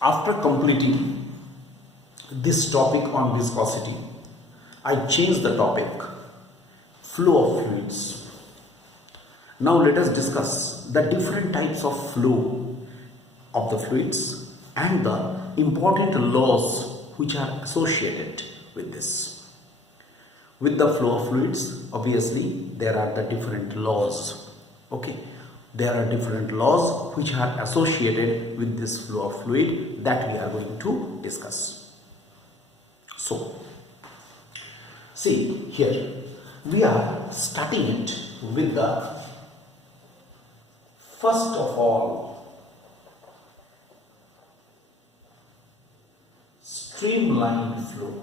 After completing this topic on viscosity, I changed the topic flow of fluids. Now let us discuss the different types of flow of the fluids and the important laws which are associated with this. With the flow of fluids, obviously there are the different laws. Okay, there are different laws which are associated with this flow of fluid that we are going to discuss. So, see here, we are starting it with the first of all streamline flow,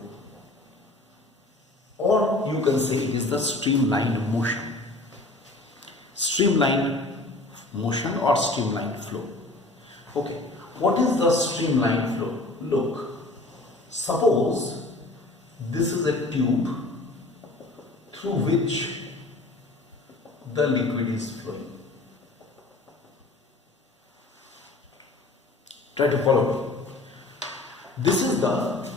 or you can say it is the streamline motion. Streamline motion or streamline flow. Okay, what is the streamline flow? Look, suppose this is a tube through which the liquid is flowing. Try to follow me. This is the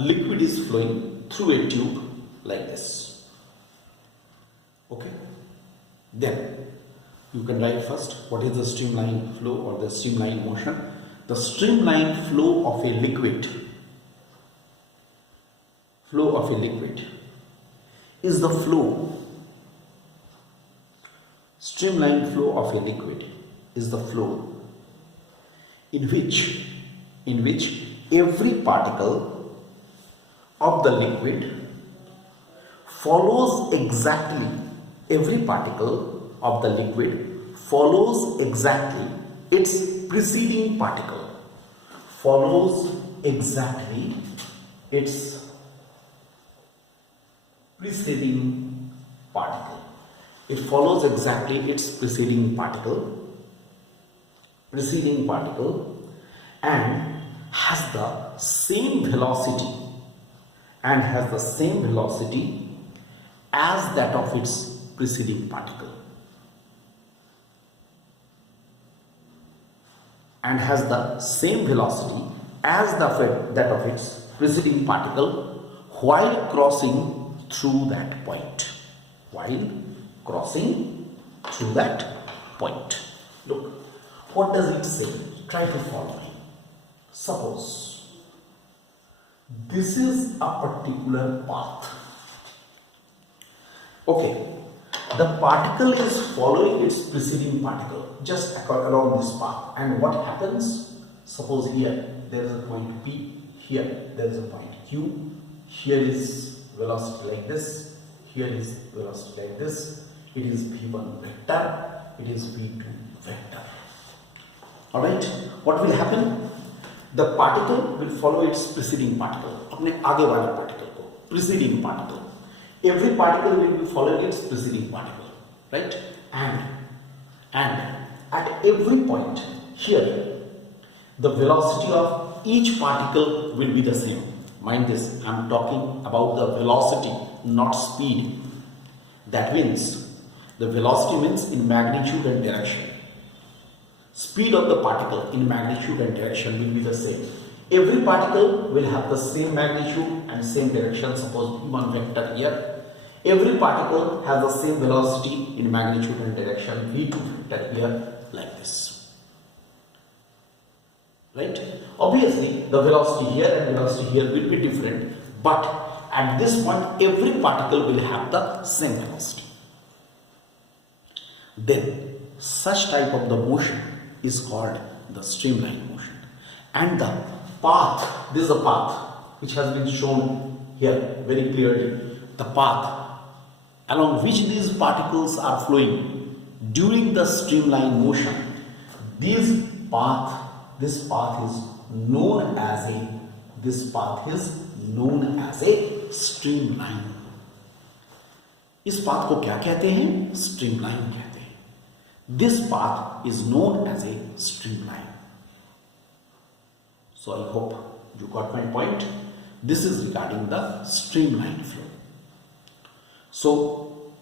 liquid is flowing through a tube like this. Okay, then you can write first what is the streamline flow or the streamline motion. The streamline flow of a liquid is the flow. Streamline flow of a liquid is the flow in which every particle of the liquid follows exactly its preceding particle. Follows exactly its preceding particle. It follows exactly its preceding particle and has the same velocity as that of its preceding particle. And has the same velocity as that of its preceding particle while crossing through that point. Look, what does it say? Try to follow me. Suppose this is a particular path. Okay, the particle is following its preceding particle just along this path, and what happens? Suppose here there is a point P, here there is a point Q, here is velocity like this, here is velocity like this, it is V1 vector, it is V2 vector. Alright, what will happen? The particle will follow its preceding particle, अपने आगे वाले particle को, preceding particle. Every particle will be following its preceding particle, right? And at every point here, the velocity of each particle will be the same. Mind this, I am talking about the velocity, not speed. That means the velocity means in magnitude and direction. Speed of the particle in magnitude and direction will be the same. Every particle will have the same magnitude and same direction. Suppose V1 vector here. Every particle has the same velocity in magnitude and direction. V2 vector here like this. Right? Obviously, the velocity here and velocity here will be different, but at this point, every particle will have the same velocity. Then, such type of the motion is called the streamline motion. And the path, this is a path which has been shown here very clearly. The path along which these particles are flowing during the streamline motion, this path is known as a streamline. इस path को क्या कहते हैं? Streamline कहते हैं. This path is known as a streamline. So I hope you got my point. This is regarding the streamline flow. So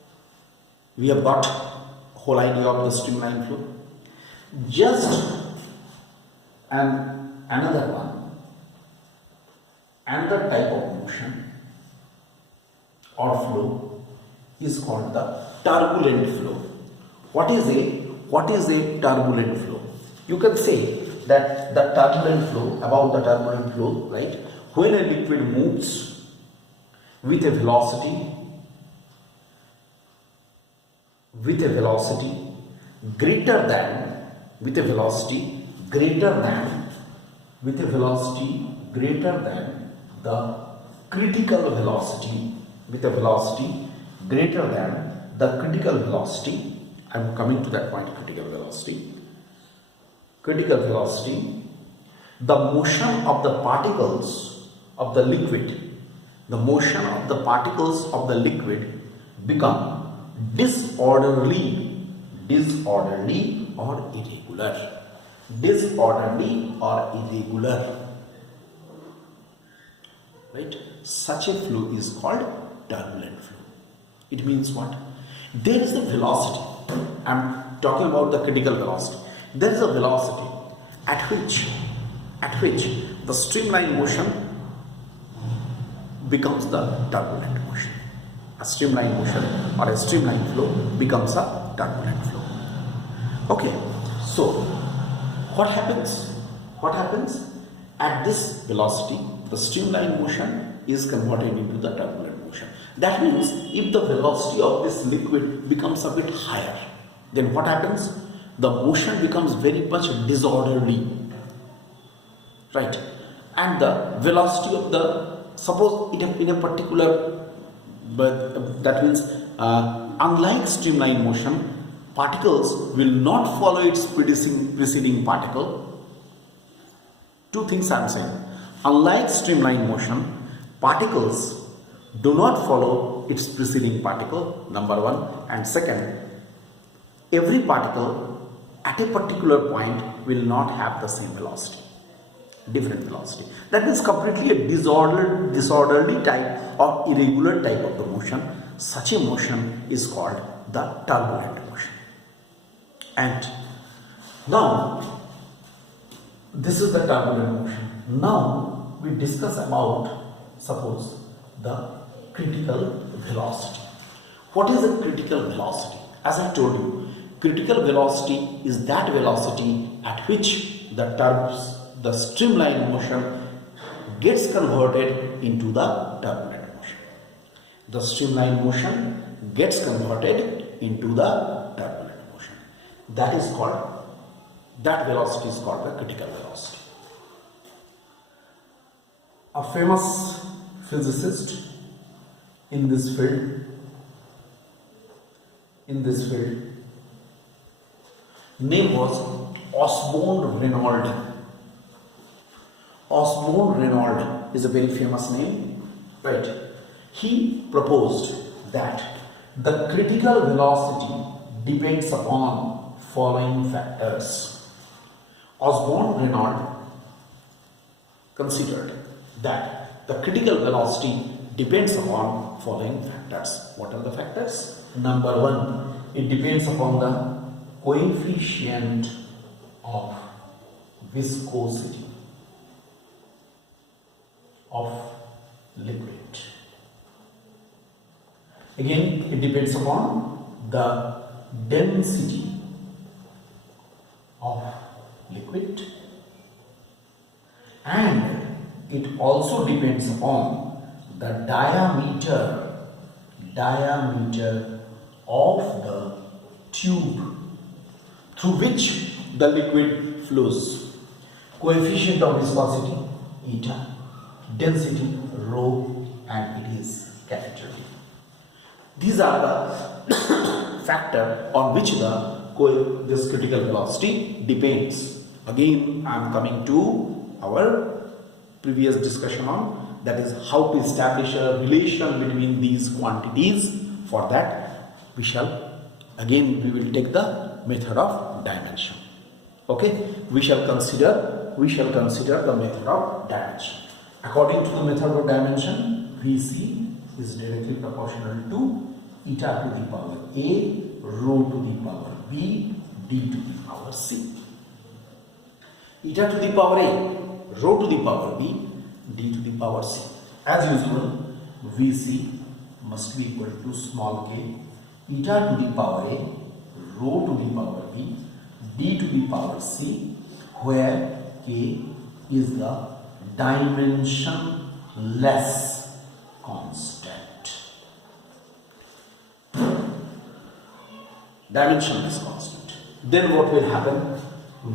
we have got whole idea of the streamline flow. Just And another one, another type of motion or flow is called the turbulent flow. What is a turbulent flow? You can say that the turbulent flow, about the turbulent flow, right? When a liquid moves with a velocity greater than the critical velocity, I'm coming to that point, critical velocity, the motion of the particles of the liquid become disorderly or irregular. Right? Such a flow is called turbulent flow. It means what? There is a velocity. I'm talking about the critical velocity. There is a velocity at which the streamline motion becomes the turbulent motion. A streamline motion or a streamline flow becomes a turbulent flow. Okay, so what happens? At this velocity, the streamline motion is converted into the turbulent motion. That means if the velocity of this liquid becomes a bit higher, then what happens? The motion becomes very much disorderly, right? And the velocity of suppose in a particular, that means unlike streamline motion, particles will not follow its preceding particle. Two things I am saying. Unlike streamline motion, particles do not follow its preceding particle, number one. And second, every particle at a particular point will not have the same velocity, different velocity. That means completely a disorderly type or irregular type of the motion. Such a motion is called the turbulent motion. And now, this is the turbulent motion. Now, we discuss about, suppose, the critical velocity. What is a critical velocity? As I told you, critical velocity is that velocity at which the streamline motion gets converted into the turbulent motion. The streamline motion gets converted into the turbulent motion. That velocity is called the critical velocity. A famous physicist in this field, name was Osborne Reynolds. Osborne Reynolds is a very famous name, right? He proposed that the critical velocity depends upon following factors. Osborne Reynolds considered that the critical velocity depends upon following factors. What are the factors? Number one, it depends upon the coefficient of viscosity of liquid. Again, it depends upon the density of liquid, and it also depends upon the diameter of the tube through which the liquid flows. Coefficient of viscosity eta, density rho, and it is capital D. These are the factor on which this critical velocity depends. Again, I am coming to our previous discussion on, that is how to establish a relation between these quantities. For that, we will take the method of dimension. Okay, we shall consider the method of dimension. According to the method of dimension, Vc is directly proportional to eta to the power a, rho to the power b, d to the power c. eta to the power a, rho to the power b, d to the power c. As usual, Vc must be equal to small k, eta to the power a, rho to the power b, d to the power c, where k is the dimensionless constant. Dimensionless constant. Then what will happen?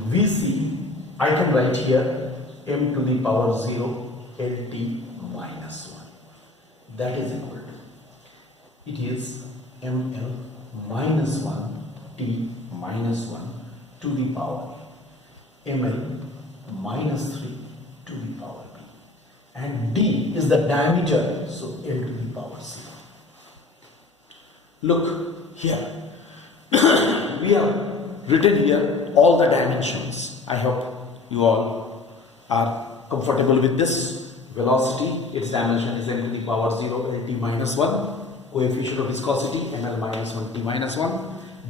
Vc, I can write here m to the power 0 lt minus 1. That is equal to, it is ml minus 1 t minus 1 to the power ml minus 3 to the power b. And d is the diameter, so l to the power c. Look here. We have written here all the dimensions. I hope you all are comfortable with this. Velocity, its dimension is m to the power 0 lt minus 1. Coefficient of viscosity ml minus 1 t minus 1.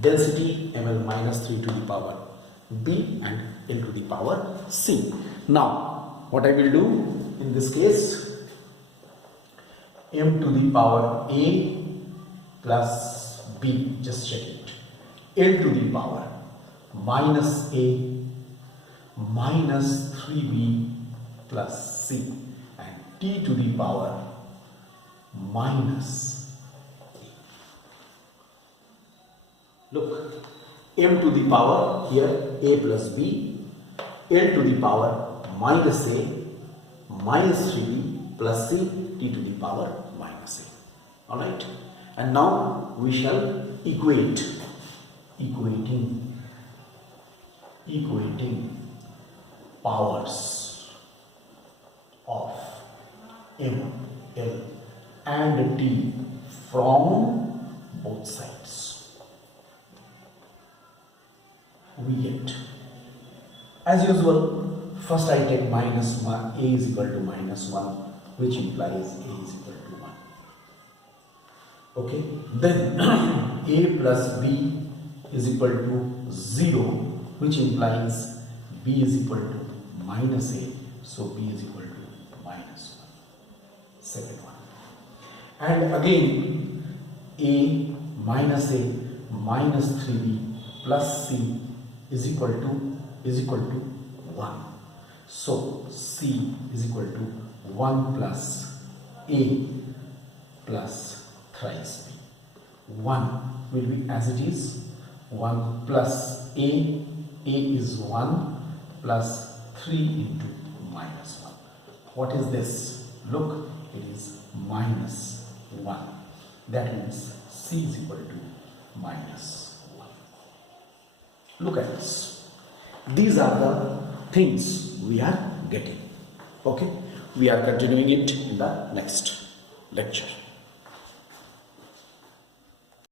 Density ml minus 3 to the power b and l to the power c. Now what I will do in this case, m to the power a plus b, just check it, l to the power minus a minus 3b plus c, and t to the power minus a. Look, m to the power here a plus b, l to the power minus a minus 3b plus c, t to the power minus a. Alright, and now we shall equating powers of m, l and t from both sides. We get, as usual, first I take minus 1, a is equal to minus 1, which implies a is equal to 1. Okay, then a plus b is equal to 0, which implies b is equal to minus a, so b is equal to minus 1. Second one. And again, a minus 3b plus c is equal to 1. So c is equal to 1 plus a plus thrice b. 1 will be as it is, 1 plus a is 1 plus 3 into minus 1. What is this? Look, it is minus 1. That means c is equal to minus 1. Look at this. These are the things we are getting. Okay, we are continuing it in the next lecture.